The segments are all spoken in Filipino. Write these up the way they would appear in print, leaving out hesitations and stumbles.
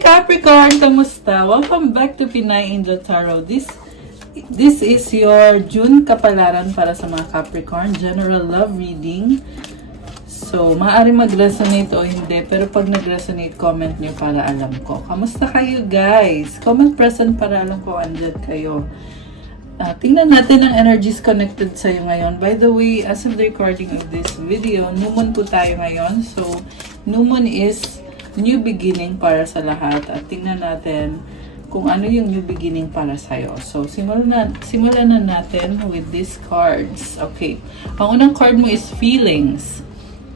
Capricorn! Kamusta? Welcome back to Pinay Angel Tarot. This is your June kapalaran para sa mga Capricorn. General love reading. So, maaari mag-resonate o hindi. Pero pag nag-resonate, comment nyo para alam ko. Kamusta kayo, guys? Comment present para alam ko andyan kayo. Tingnan natin ang energies connected sa'yo ngayon. By the way, as of the recording of this video, new moon po tayo ngayon. So, new moon is new beginning para sa lahat. At tingnan natin kung ano yung new beginning para sa'yo. So, simulan na natin with these cards. Okay. Ang unang card mo is feelings.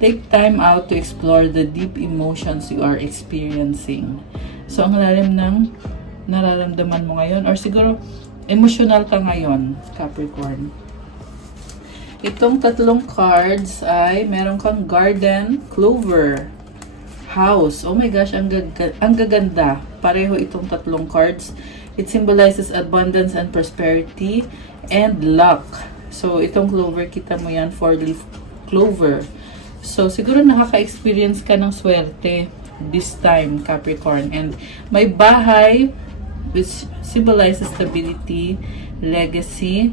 Take time out to explore the deep emotions you are experiencing. So, ang lalim ng nararamdaman mo ngayon. Or siguro, emotional ka ngayon, Capricorn. Itong tatlong cards ay meron kang garden, clover, house. Oh my gosh, ang gaganda. Pareho itong tatlong cards. It symbolizes abundance and prosperity and luck. So, itong clover, kita mo yan, 4-leaf clover. So, siguro nakaka-experience ka ng swerte this time, Capricorn. And may bahay, which symbolizes stability, legacy,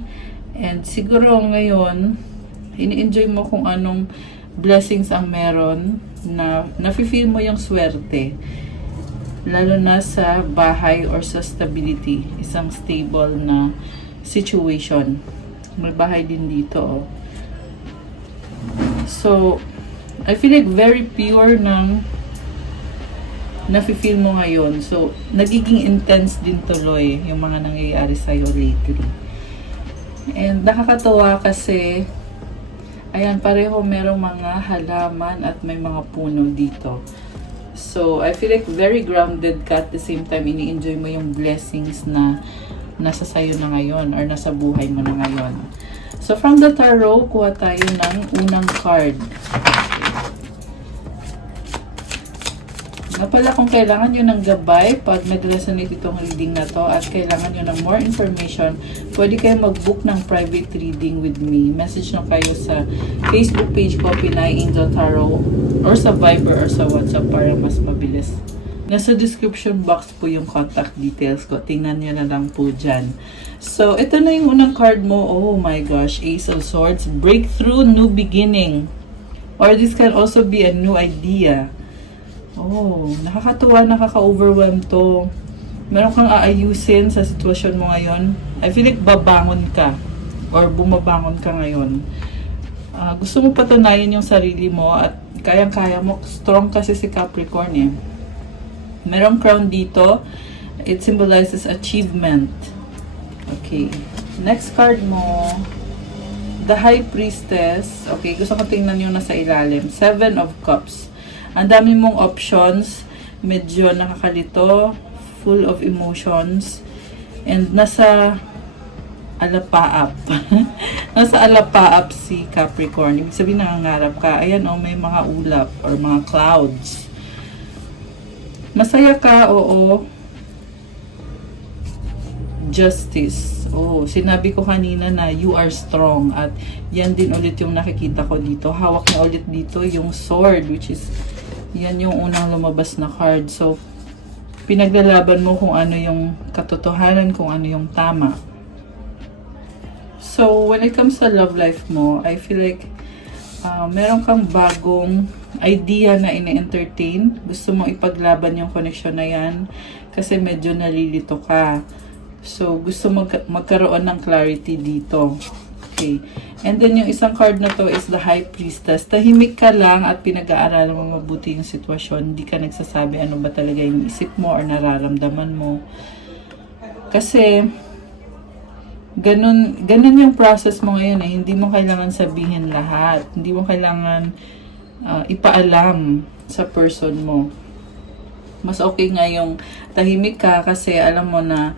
and siguro ngayon, ini-enjoy mo kung anong blessings ang meron na nafe-feel mo yung swerte. Lalo na sa bahay or sa stability. Isang stable na situation. May bahay din dito. Oh. So, I feel like very pure ng nafe-feel mo ngayon. So, nagiging intense din tuloy yung mga nangyayari sa'yo lately. And nakakatawa kasi ayan, pareho merong mga halaman at may mga puno dito. So, I feel like very grounded ka at the same time, ini-enjoy mo yung blessings na nasa sayo na ngayon or nasa buhay mo na ngayon. So, from the tarot, kuha tayo ng unang card. Pala kung kailangan nyo ng gabay pag nag-resonate itong reading na to at kailangan nyo ng more information, pwede kayo mag-book ng private reading with me. Message na kayo sa Facebook page ko, Pinay Angel Tarot, or sa Viber or sa WhatsApp para mas mabilis. Nasa description box po yung contact details ko. Tingnan nyo na lang po dyan. So, ito na yung unang card mo. Oh my gosh, Ace of Swords. Breakthrough, new beginning. Or this can also be a new idea. Oh, nakakatuwa, nakaka-overwhelm to. Meron kang aayusin sa sitwasyon mo ngayon. I feel like babangon ka or bumabangon ka ngayon. Gusto mo patunayan yung sarili mo at kayang-kaya mo. Strong kasi si Capricorn eh. Merong crown dito. It symbolizes achievement. Okay. Next card mo. The High Priestess. Okay, gusto ko tingnan yung nasa ilalim. 7 of Cups. Ang dami mong options, medyo nakakalito, full of emotions, and nasa alapaap. Nasa alapaap si Capricorn. Ibig sabihin nangangarap ka. Ayan oh, may mga ulap or mga clouds. Masaya ka, oo. Justice. Oh, sinabi ko kanina na you are strong at yan din ulit yung nakikita ko dito. Hawak na ulit dito yung sword, which is yan yung unang lumabas na card. So, pinaglalaban mo kung ano yung katotohanan, kung ano yung tama. So, when it comes sa love life mo, I feel like meron kang bagong idea na ine-entertain. Gusto mong ipaglaban yung connection na yan kasi medyo nalilito ka. So, gusto magkaroon ng clarity dito. Okay. And then, yung isang card na to is the High Priestess. Tahimik ka lang at pinag-aaralan mo mabuti yung sitwasyon. Hindi ka nagsasabi ano ba talaga yung isip mo or nararamdaman mo. Kasi, ganun yung process mo ngayon eh. Hindi mo kailangan sabihin lahat. Hindi mo kailangan ipaalam sa person mo. Mas okay nga yung tahimik ka kasi alam mo na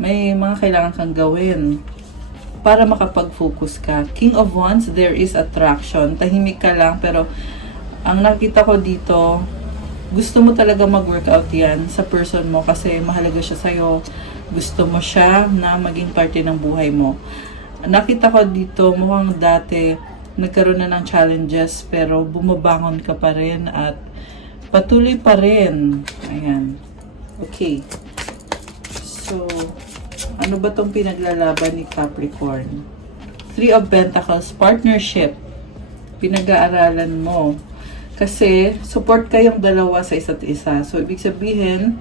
may mga kailangan kang gawin para makapag-focus ka. King of Wands, there is attraction. Tahimik ka lang, pero ang nakita ko dito, gusto mo talaga mag-workout yan sa person mo kasi mahalaga siya sa'yo. Gusto mo siya na maging parte ng buhay mo. Nakita ko dito, mukhang dati nagkaroon na ng challenges pero bumabangon ka pa rin at Patuloy pa rin. Ayan. Okay. So, ano ba tong pinaglalaban ni Capricorn? Three of Pentacles, partnership. Pinag-aaralan mo. Kasi, support kayong dalawa sa isa't isa. So, ibig sabihin,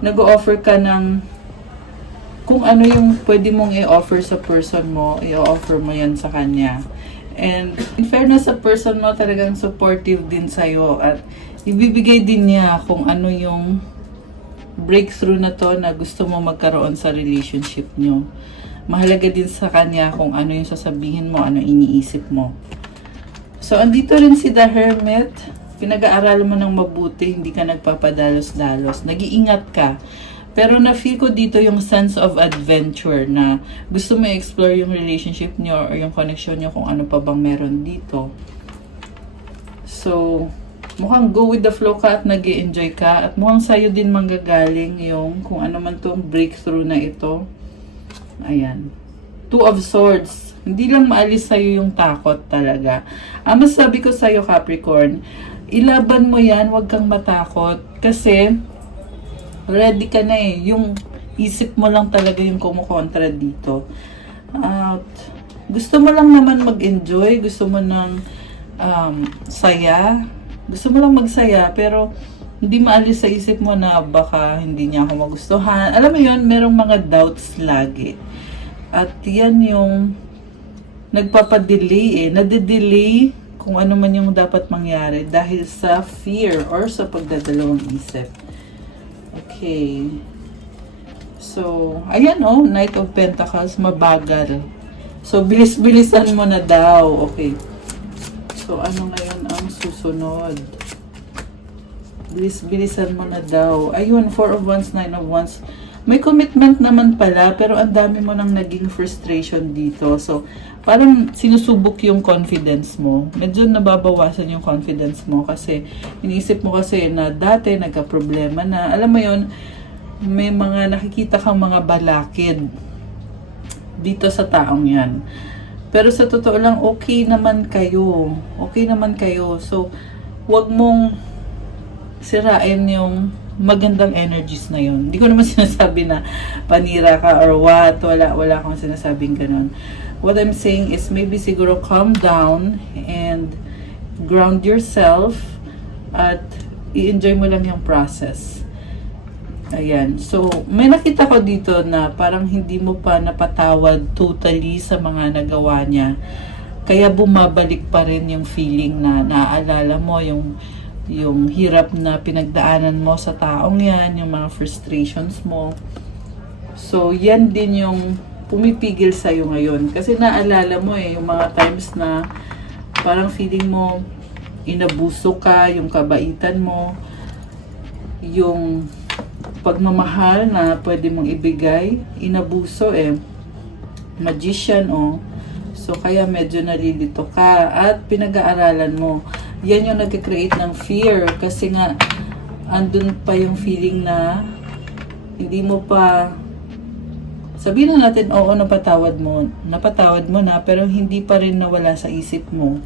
nag-o-offer ka ng kung ano yung pwede mong i-offer sa person mo, i-offer mo yan sa kanya. And, in fairness sa person mo, talagang supportive din sa'yo. At, ibibigay din niya kung ano yung breakthrough na to na gusto mo magkaroon sa relationship nyo. Mahalaga din sa kanya kung ano yung sasabihin mo, ano iniisip mo. So, andito rin si The Hermit. Pinag-aaralan mo ng mabuti, hindi ka nagpapadalos-dalos. Nag-iingat ka. Pero na-feel ko dito yung sense of adventure na gusto mo i-explore yung relationship nyo or yung connection nyo kung ano pa bang meron dito. So, mukhang go with the flow ka at nag-i-enjoy ka. At mukhang sa'yo din manggagaling yung kung ano man tong breakthrough na ito. Ayan. Two of Swords. Hindi lang maalis sa'yo yung takot talaga. Ang masasabi ko sa'yo, Capricorn, ilaban mo yan, huwag kang matakot. Kasi, ready ka na eh. Yung isip mo lang talaga yung kumukontra dito. At gusto mo lang naman mag-enjoy. Gusto mo ng saya. Gusto mo lang magsaya. Pero hindi maalis sa isip mo na baka hindi niya ako magustuhan. Alam mo yun, merong mga doubts lagi. At yan yung nagpapadelay eh. Nade-delay kung ano man yung dapat mangyari dahil sa fear or sa pagdadalawang isip. Okay. So, ayan oh, Knight of Pentacles, mabagal. So, bilis-bilisan mo na daw. Okay. So, ano ngayon ang susunod? Bilis-bilisan mo na daw. Ayun, Four of Wands, Nine of Wands. May commitment naman pala, pero ang dami mo nang naging frustration dito. So, parang sinusubok yung confidence mo. Medyo nababawasan yung confidence mo kasi iniisip mo kasi na dati nagka-problema na. Alam mo yun, may mga nakikita kang mga balakid dito sa taong yan. Pero sa totoo lang, okay naman kayo. Okay naman kayo. So, wag mong sirain yung magandang energies na yun. Hindi ko naman sinasabi na panira ka or what. Wala akong sinasabing ganun. What I'm saying is maybe siguro calm down and ground yourself at i-enjoy mo lang yung process. Ayan. So, may nakita ko dito na parang hindi mo pa napatawad totally sa mga nagawa niya. Kaya bumabalik pa rin yung feeling na naaalala mo yung hirap na pinagdaanan mo sa taong yan, yung mga frustrations mo. So, yan din yung pumipigil sa'yo ngayon. Kasi naalala mo eh, yung mga times na parang feeling mo inabuso ka, yung kabaitan mo, yung pagmamahal na pwede mong ibigay, inabuso eh. Magician oh. So, kaya medyo nalilito ka at pinag-aaralan mo. Yan yung nag-create ng fear kasi nga andun pa yung feeling na hindi mo pa sabihin na natin, oo, napatawad mo na, pero hindi pa rin nawala sa isip mo.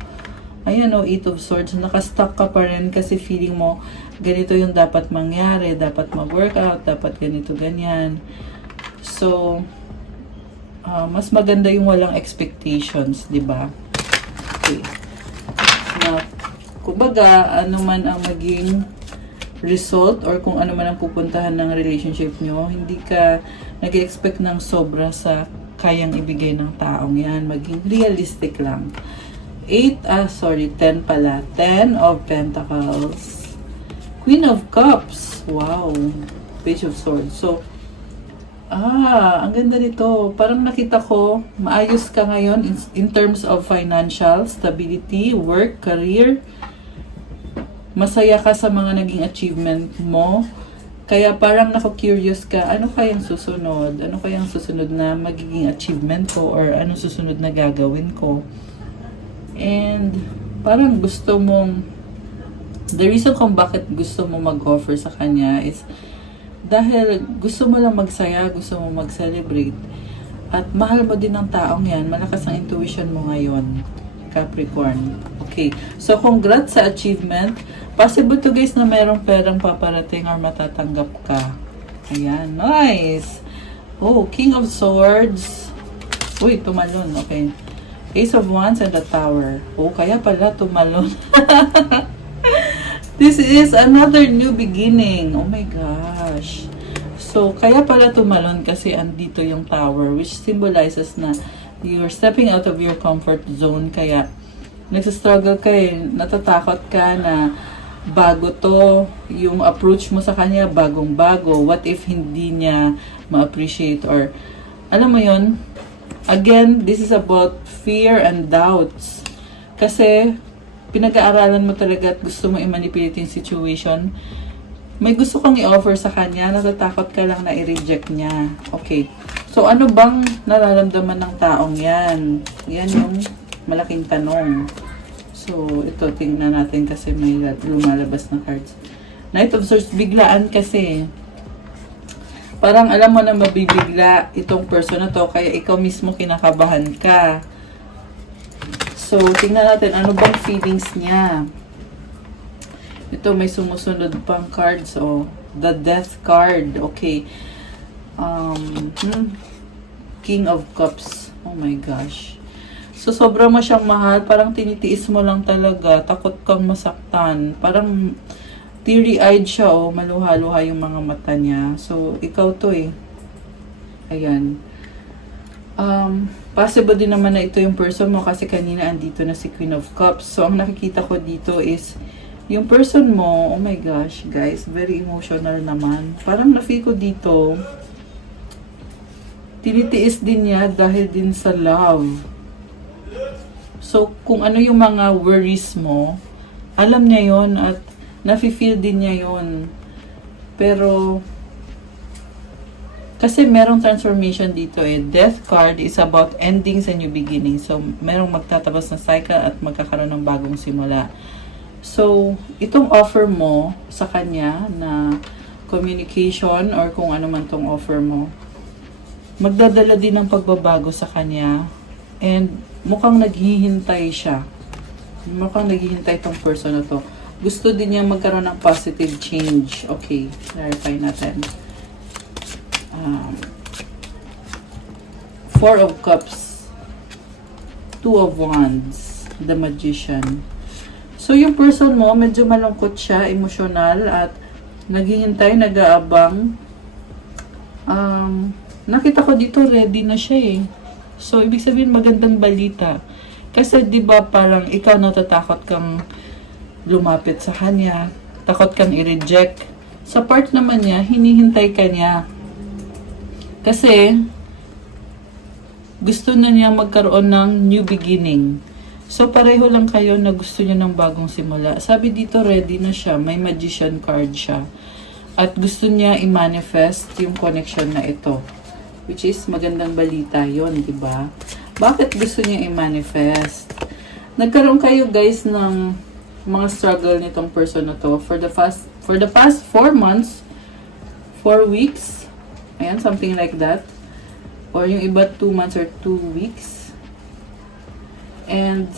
Ayan o, Eight of Swords, nakastuck ka pa rin kasi feeling mo ganito yung dapat mangyari, dapat mag-workout, dapat ganito, ganyan. So, mas maganda yung walang expectations, di ba? Okay. Na, kumbaga, ano man ang maging result or kung ano man ang pupuntahan ng relationship nyo, hindi ka nag-expect ng sobra sa kayang ibigay ng taong yan. Maging realistic lang. 10 pala. 10 of Pentacles. Queen of Cups. Wow. Page of Swords. So, ang ganda nito. Parang nakita ko, maayos ka ngayon in terms of financial stability, work, career. Masaya ka sa mga naging achievement mo. Kaya parang nako-curious ka, ano kayang susunod? Ano kayang susunod na magiging achievement ko or ano susunod na gagawin ko? And parang gusto mong, the reason kung bakit gusto mo mag-offer sa kanya is dahil gusto mo lang magsaya, gusto mo mag-celebrate. At mahal mo din ang taong yan. Malakas ang intuition mo ngayon, Capricorn. Okay. So, congrats sa achievement. Possible to guys na merong perang paparating or matatanggap ka. Ayan. Nice. Oh, King of Swords. Uy, tumalon. Okay. Ace of Wands and the Tower. Oh, kaya pala tumalon. This is another new beginning. Oh my gosh. So, kaya pala tumalon kasi andito yung Tower, which symbolizes na you're stepping out of your comfort zone. Kaya, nagsastruggle ka eh. Natatakot ka na bago to, yung approach mo sa kanya, bagong-bago. What if hindi niya ma-appreciate or, alam mo yun, again, this is about fear and doubts. Kasi, pinag-aaralan mo talaga at gusto mo i-manipulate yung situation. May gusto kang i-offer sa kanya, natatakot ka lang na i-reject niya. Okay. So, ano bang nararamdaman ng taong yan? Yan yung malaking tanong. So, ito, tingnan natin kasi may lumalabas na cards. Knight of Swords, biglaan kasi. Parang alam mo na mabibigla itong person na to, kaya ikaw mismo kinakabahan ka. So, tingnan natin, ano bang feelings niya? Ito, may sumusunod pang cards. Oh, the Death card. Okay. King of Cups. Oh my gosh. So, sobra mo siyang mahal. Parang tinitiis mo lang talaga. Takot kang masaktan. Parang teary-eyed siya. Oh, maluha-luha yung mga mata niya. So, ikaw to eh. Ayan. Possible din naman na ito yung person mo kasi kanina andito na si Queen of Cups. So, ang nakikita ko dito is yung person mo, oh my gosh, guys, very emotional naman. Parang na-feel ko dito, tinitiis din niya dahil din sa love. So, kung ano yung mga worries mo, alam niya yon at nafe-feel din niya yon. Pero, kasi merong transformation dito eh. Death card is about endings and new beginnings. So, merong magtatapos na cycle at magkakaroon ng bagong simula. So, itong offer mo sa kanya na communication or kung ano man tong offer mo, magdadala din ng pagbabago sa kanya and mukhang naghihintay siya. Mukhang naghihintay tong person na to. Gusto din niya magkaroon ng positive change. Okay, clarify natin. Four of Cups, Two of Wands, the Magician. So, yung person mo, medyo malungkot siya, emotional, at naghihintay, nag-aabang. Nakita ko dito, ready na siya eh. So, ibig sabihin, magandang balita. Kasi, di ba parang ikaw natatakot kang lumapit sa kanya, takot kang i-reject. Sa part naman niya, hinihintay ka niya. Kasi, gusto na niya magkaroon ng new beginning. So, pareho lang kayo na gusto niya ng bagong simula. Sabi dito, ready na siya. May magician card siya. At gusto niya i-manifest yung connection na ito. Which is, magandang balita yon, di ba? Bakit gusto niya i-manifest? Nagkaroon kayo, guys, ng mga struggle nitong person na to. For the past 4 months, 4 weeks, ayan, something like that. Or yung iba, 2 months or 2 weeks. And,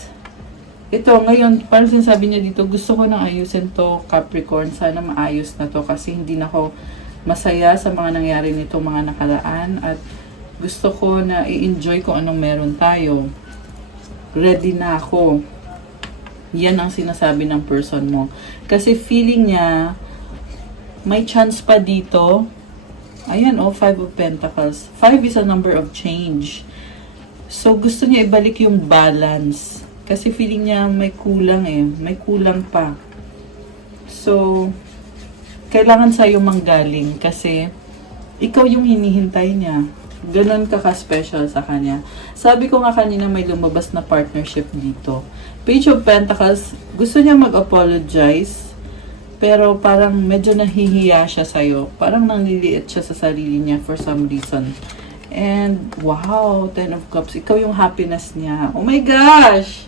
ito, ngayon, parang sinasabi niya dito, gusto ko nang ayusin to, Capricorn. Sana maayos na to kasi hindi na ako masaya sa mga nangyari nito mga nakaraan. At gusto ko na i-enjoy kung anong meron tayo. Ready na ako. Yan ang sinasabi ng person mo. Kasi feeling niya, may chance pa dito. Ayan, oh, 5 of Pentacles. 5 is a number of change. So, gusto niya ibalik yung balance. Kasi feeling niya may kulang eh. May kulang pa. So, kailangan sa'yo manggaling. Kasi, ikaw yung hinihintay niya. Ganon ka-special sa kanya. Sabi ko nga kanina may lumabas na partnership dito. Page of Pentacles, gusto niya mag-apologize. Pero parang medyo nahihiya siya sa'yo. Parang nanliliit siya sa sarili niya for some reason. And, wow, 10 of Cups. Ikaw yung happiness niya. Oh my gosh!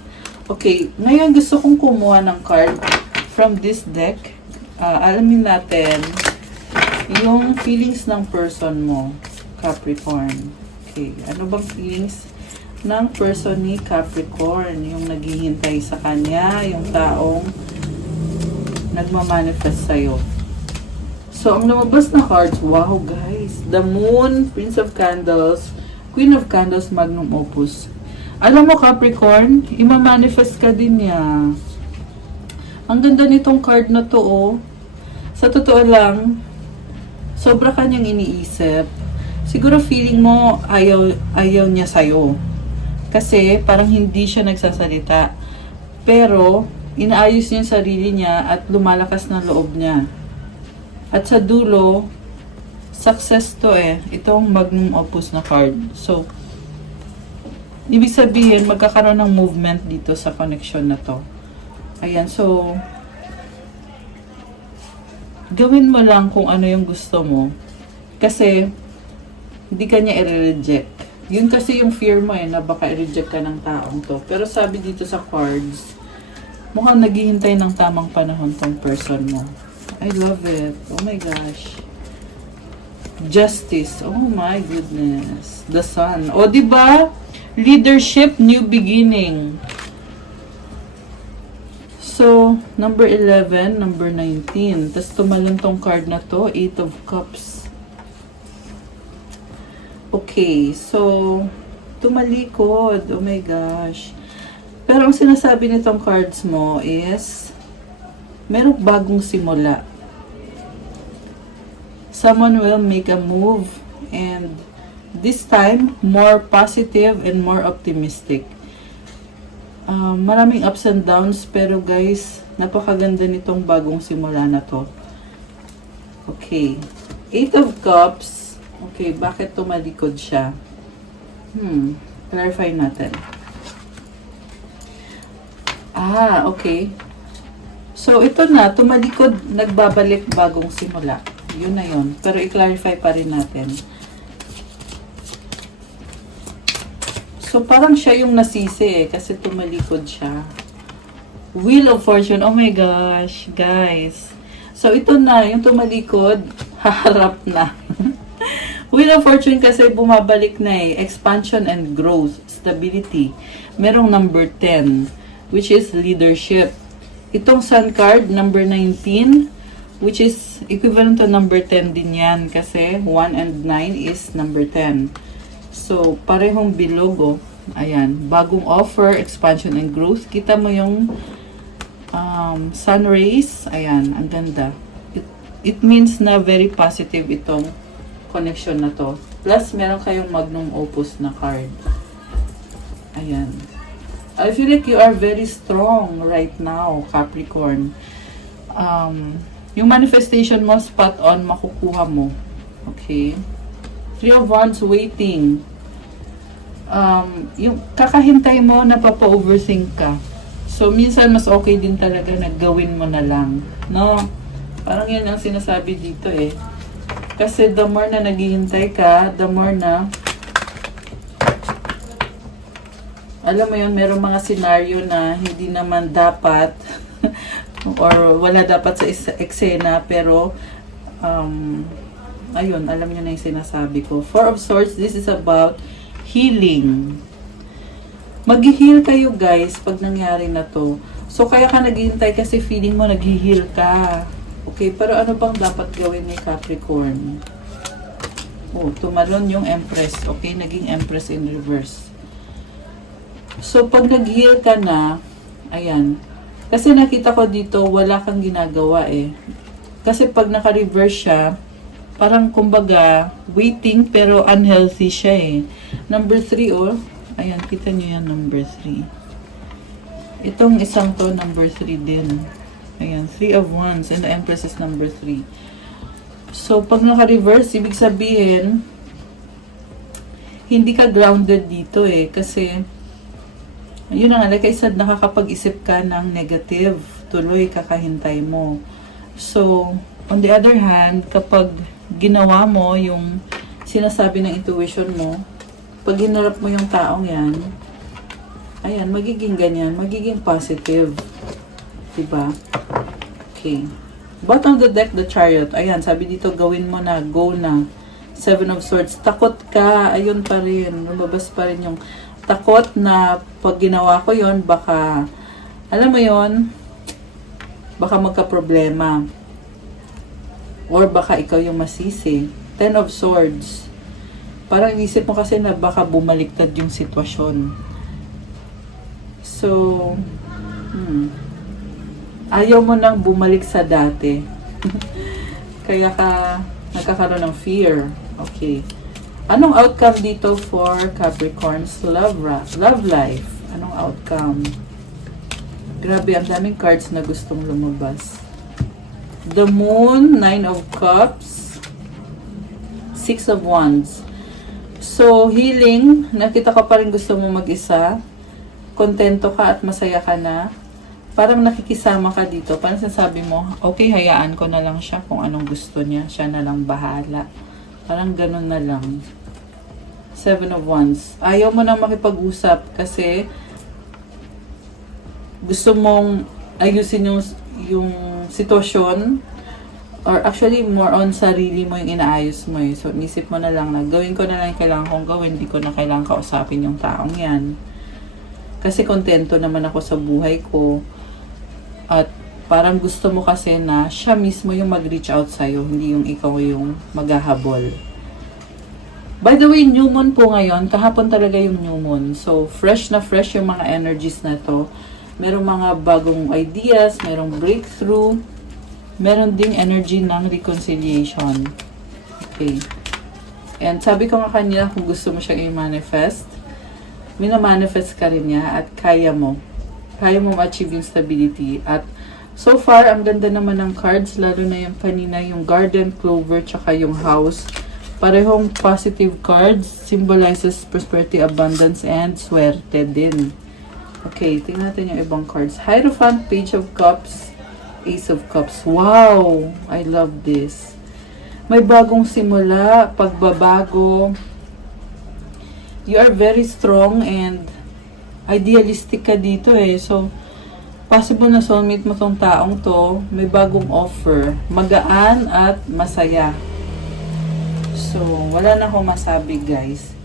Okay, ngayon gusto kong kumuha ng card from this deck. Alamin natin yung feelings ng person mo, Capricorn. Okay, ano bang feelings ng person ni Capricorn. Yung naghihintay sa kanya, yung taong nagmamanifest sa'yo. So, ang lumabas na cards, wow guys, the Moon, Prince of Candles, Queen of Candles, Magnum Opus. Alam mo Capricorn, imamanifest ka din niya. Ang ganda nitong card na to, oh. Sa totoo lang, sobra kanyang iniisip. Siguro feeling mo ayaw niya sa'yo. Kasi parang hindi siya nagsasalita. Pero, inaayos niya yung sarili niya at lumalakas ng loob niya. At sa dulo, success to eh. Itong Magnum Opus na card. So, ibig sabihin, magkakaroon ng movement dito sa connection na to. Ayan, so, gawin mo lang kung ano yung gusto mo. Kasi, hindi ka niya i-reject. Yun kasi yung fear mo eh, na baka i-reject ka ng taong to. Pero sabi dito sa cards, mukhang naghihintay ng tamang panahon tong person mo. I love it. Oh my gosh. Justice. Oh my goodness. The Sun. O, diba? Leadership, new beginning. So, number 11, number 19. Tapos tumalon tong card na to, 8 of Cups. Okay, so, tumalikod. Oh my gosh. Pero ang sinasabi nitong cards mo is, merong bagong simula. Someone will make a move and this time, more positive and more optimistic. Maraming ups and downs pero guys, napakaganda nitong bagong simula na to. Okay. 8 of Cups. Okay, bakit tumalikod siya? Clarify natin. Okay. So, ito na, tumalikod, nagbabalik bagong simula. Yun na yun. Pero i-clarify pa rin natin. So, parang siya yung nasisi eh, kasi tumalikod siya. Wheel of Fortune. Oh my gosh, guys. So, ito na, yung tumalikod, haharap na. Wheel of Fortune kasi bumabalik na eh. Expansion and growth, stability. Merong number 10, which is leadership. Itong Sun card, number 19, which is equivalent to number 10 din yan kasi 1 and 9 is number 10. So, parehong bilog, oh. Ayan, bagong offer, expansion and growth. Kita mo yung sun rays. Ayan, ang ganda. It means na very positive itong connection na to. Plus, meron kayong Magnum Opus na card. Ayan. I feel like you are very strong right now, Capricorn. Yung manifestation mo, spot on, makukuha mo. Okay? 3 of Wands, waiting. Yung kakahintay mo, napapa-overthink ka. So, minsan mas okay din talaga na gawin mo na lang. No? Parang yan ang sinasabi dito eh. Kasi the more na naghihintay ka, the more na alam mo yun, merong mga scenario na hindi naman dapat or wala dapat sa eksena pero ayun, alam nyo na yung sinasabi ko. 4 of Swords, this is about healing. Mag-heal kayo guys pag nangyari na to. So kaya ka naghihintay kasi feeling mo nag-heal ka. Okay, pero ano bang dapat gawin ni Capricorn? Oh, tumalon yung Empress. Okay, naging Empress in reverse. So, pag nag-heal ka na, ayan. Kasi nakita ko dito, wala kang ginagawa eh. Kasi pag naka-reverse siya, parang kumbaga, waiting pero unhealthy siya eh. Number 3, oh. Ayan, kita nyo yan, number 3. Itong isang to, number 3 din. Ayan, 3 of Wands and the Empress is number 3. So, pag naka-reverse, ibig sabihin, hindi ka grounded dito eh. Kasi, yun na nga, like I said, nakakapag-isip ka ng negative. Tuloy, kakahintay mo. So, on the other hand, kapag ginawa mo yung sinasabi ng intuition mo, pag hinarap mo yung taong yan, ayan, magiging ganyan, magiging positive. Diba? Okay. Bottom of the deck, the Chariot. Ayan, sabi dito, gawin mo na, go na. 7 of Swords. Takot ka, ayun pa rin, lumabas pa rin yung takot na pag ginawa ko yon baka, alam mo yon, baka magka-problema. Or baka ikaw yung masisi. Ten of Swords. Parang isip mo kasi na baka bumaliktad yung sitwasyon. So, ayaw mo nang bumalik sa dati. Kaya ka nagkakaroon ng fear. Okay. Anong outcome dito for Capricorn's love life? Anong outcome? Grabe, ang daming cards na gustong lumabas. The Moon, Nine of Cups, Six of Wands. So, healing. Nakita ko pa rin gusto mo mag-isa. Kontento ka at masaya ka na. Parang nakikisama ka dito. Parang sinasabi mo, okay, hayaan ko na lang siya kung anong gusto niya. Siya na lang bahala. Parang ganun na lang. Seven of Wands. Ayaw mo nang makipag-usap kasi gusto mong ayusin yung sitwasyon, or actually more on sarili mo yung inaayos mo eh. So, inisip mo na lang na gawin ko na lang yung kailangan kong gawin, hindi ko na kailangan kausapin yung taong yan. Kasi kontento naman ako sa buhay ko. At parang gusto mo kasi na siya mismo yung mag-reach out sa'yo, hindi yung ikaw yung maghahabol. By the way, new moon po ngayon. Kahapon talaga yung new moon. So, fresh na fresh yung mga energies na to. Merong mga bagong ideas, merong breakthrough, meron ding energy ng reconciliation. Okay. And sabi ko nga kanina, kung gusto mo siyang i-manifest, minamanifest ka rin niya at kaya mo. Kaya mo ma-achieve yung stability. At so far, ang ganda naman ng cards, lalo na yung kanina, yung Garden, Clover, tsaka yung House. Parehong positive cards, symbolizes prosperity, abundance, and swerte din. Okay, tingnan natin yung ibang cards. Hierophant, Page of Cups, Ace of Cups. Wow! I love this. May bagong simula, pagbabago. You are very strong and idealistic ka dito eh. So, possible na soulmate mo tong taong to. May bagong offer. Magaan at masaya. So, wala na akong masabi guys.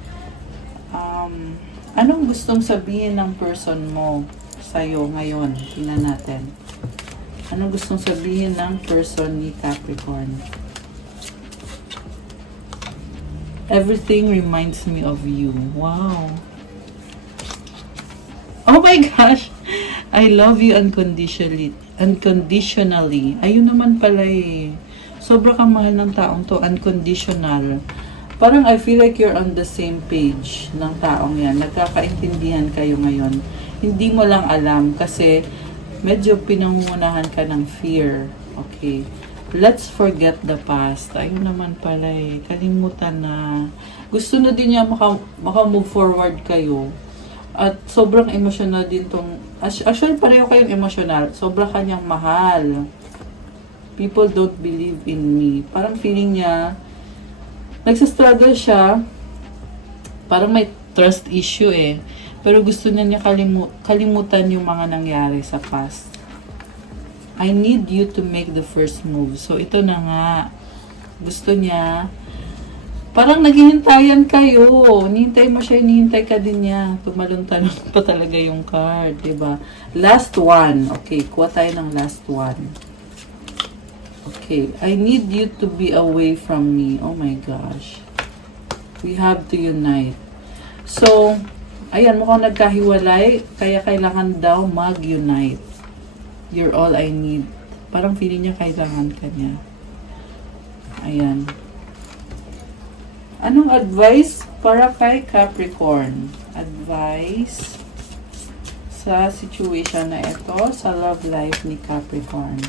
Anong gustong sabihin ng person mo sa'yo ngayon? Tingnan natin. Anong gustong sabihin ng person ni Capricorn? Everything reminds me of you. Wow. Oh my gosh! I love you unconditionally. Unconditionally. Ayun naman pala eh. Sobra kang mahal ng taong to. Unconditional. Parang I feel like you're on the same page ng taong yan. Nagkakaintindihan kayo ngayon. Hindi mo lang alam kasi medyo pinangungunahan ka ng fear. Okay. Let's forget the past. Ayun naman pala eh. Kalimutan na. Gusto na din niya maka-move forward kayo. At sobrang emotional din tong... Actually, pareho kayong emotional. Sobrang kanyang mahal. People don't believe in me. Parang feeling niya nagsastruggle siya, parang may trust issue eh. Pero gusto niya kalimutan yung mga nangyari sa past. I need you to make the first move. So, ito na nga. Gusto niya, parang naghihintayan kayo. Nihintay mo siya, hinihintay ka din niya. Tumalon-talon pa talaga yung card, diba? Last one. Okay, kuha tayo ng last one. Okay, I need you to be away from me. Oh my gosh. We have to unite. So, ayan, mukhang nagkahiwalay, kaya kailangan daw mag-unite. You're all I need. Parang feeling niya kailangan ka niya. Ayan. Anong advice para kay Capricorn? Advice sa situation na ito, sa love life ni Capricorn.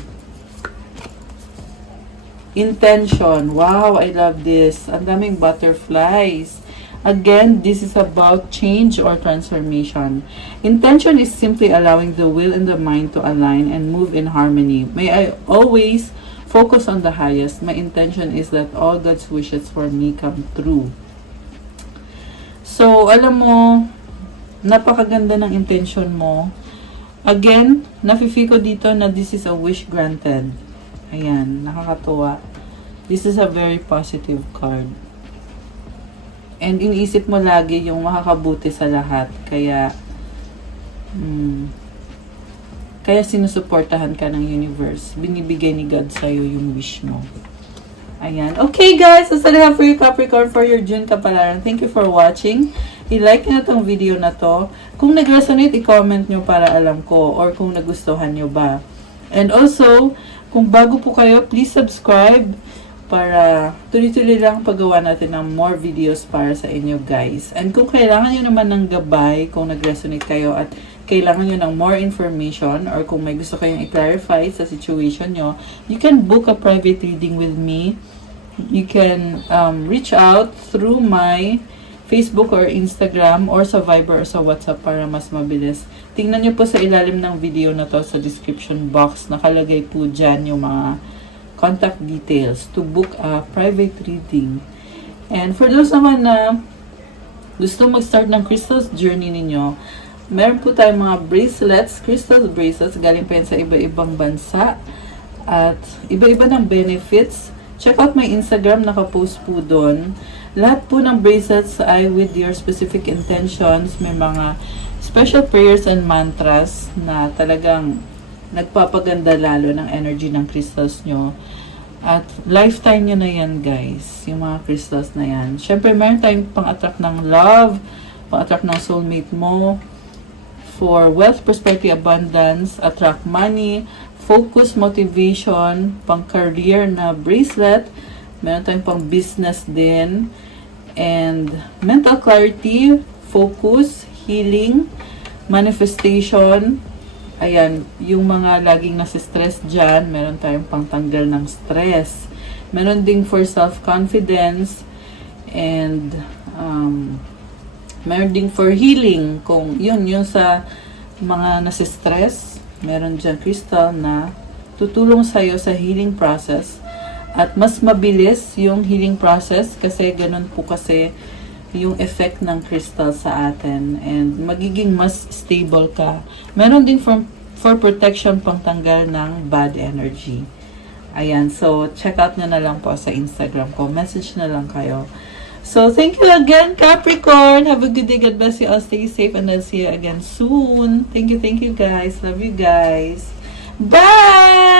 Intention. Wow, I love this. Ang daming butterflies. Again, this is about change or transformation. Intention is simply allowing the will and the mind to align and move in harmony. May I always focus on the highest. My intention is that all God's wishes for me come true. So, alam mo, napakaganda ng intention mo. Again, nafe-feel ko dito na this is a wish granted. Ayan, nakakatuwa. This is a very positive card. And iniisip mo lagi yung makakabuti sa lahat. Kaya, kaya sinusuportahan ka ng universe. Binibigay ni God sa'yo yung wish mo. Ayan. Okay guys, that's all I have for you Capricorn for your June kapalaran. Thank you for watching. I-like nyo na tong video na to. Kung nag-resonate, i-comment nyo para alam ko. Or kung nagustuhan nyo ba. And also, kung bago po kayo, please subscribe para tuloy-tuloy lang paggawa natin ng more videos para sa inyo guys. And kung kailangan nyo naman ng gabay, kung nag-resonate kayo at kailangan nyo ng more information or kung may gusto kayong i-clarify sa situation nyo, you can book a private reading with me. You can reach out through my Facebook or Instagram or sa Viber or sa WhatsApp para mas mabilis. Tingnan nyo po sa ilalim ng video na to sa description box. Nakalagay po dyan yung mga contact details to book a private reading. And for those naman na gusto mag-start ng crystals journey ninyo, meron po tayong mga bracelets, crystal bracelets, galing pa yan sa iba-ibang bansa. At iba-iba ng benefits. Check out my Instagram, nakapost po doon. Lahat po ng bracelets ay with your specific intentions. May mga special prayers and mantras na talagang nagpapaganda lalo ng energy ng crystals nyo. At lifetime nyo na yan guys, yung mga crystals na yan. Syempre meron tayong pang-attract ng love, pang-attract ng soulmate mo, for wealth, prosperity, abundance, attract money, focus, motivation, pang-career na bracelet, meron tayong pang-business din, and mental clarity, focus, healing, manifestation, ayan, yung mga laging nasi-stress dyan, meron tayong pang-tanggal ng stress, meron ding for self-confidence, and meron ding for healing, kung yun sa mga nasi-stress, meron dyan crystal na tutulong sa'yo sa healing process at mas mabilis yung healing process kasi ganun po kasi yung effect ng crystal sa atin and magiging mas stable ka. Meron din for protection pangtanggal ng bad energy. Ayan, so check out nyo na lang po sa Instagram ko. Message na lang kayo. So, thank you again, Capricorn. Have a good day. God bless you all. Stay safe and I'll see you again soon. Thank you, guys. Love you guys. Bye!